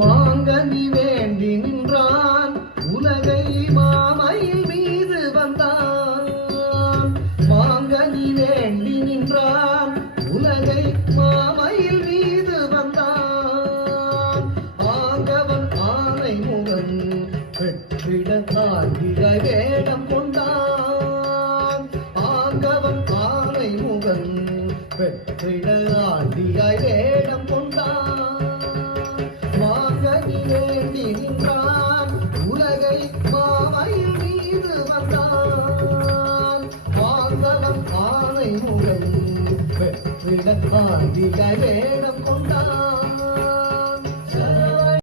மாங்கனி வேண்டி நின்றான் உலகை மாமையில் மீது வந்தான். மாங்கனி வேண்டி நின்றான் உலகை மாமையில் மீது வந்தான். ஆங்கவன் ஆனை முகன் வெற்றிட தாழ்கிற வேடம் கொண்டான். ஆங்கவன் ஆனை முகன் வெற்றிட ஆண்டியாய் வேடம் கொண்டான். மாங்கனி வேண்டி நின்றான் உலகை மாமையில் மீது வந்தான். ஆங்கவன் ஆனை முகன் வெற்றிட ஆண்டியாய் வேடம் கொண்டான்.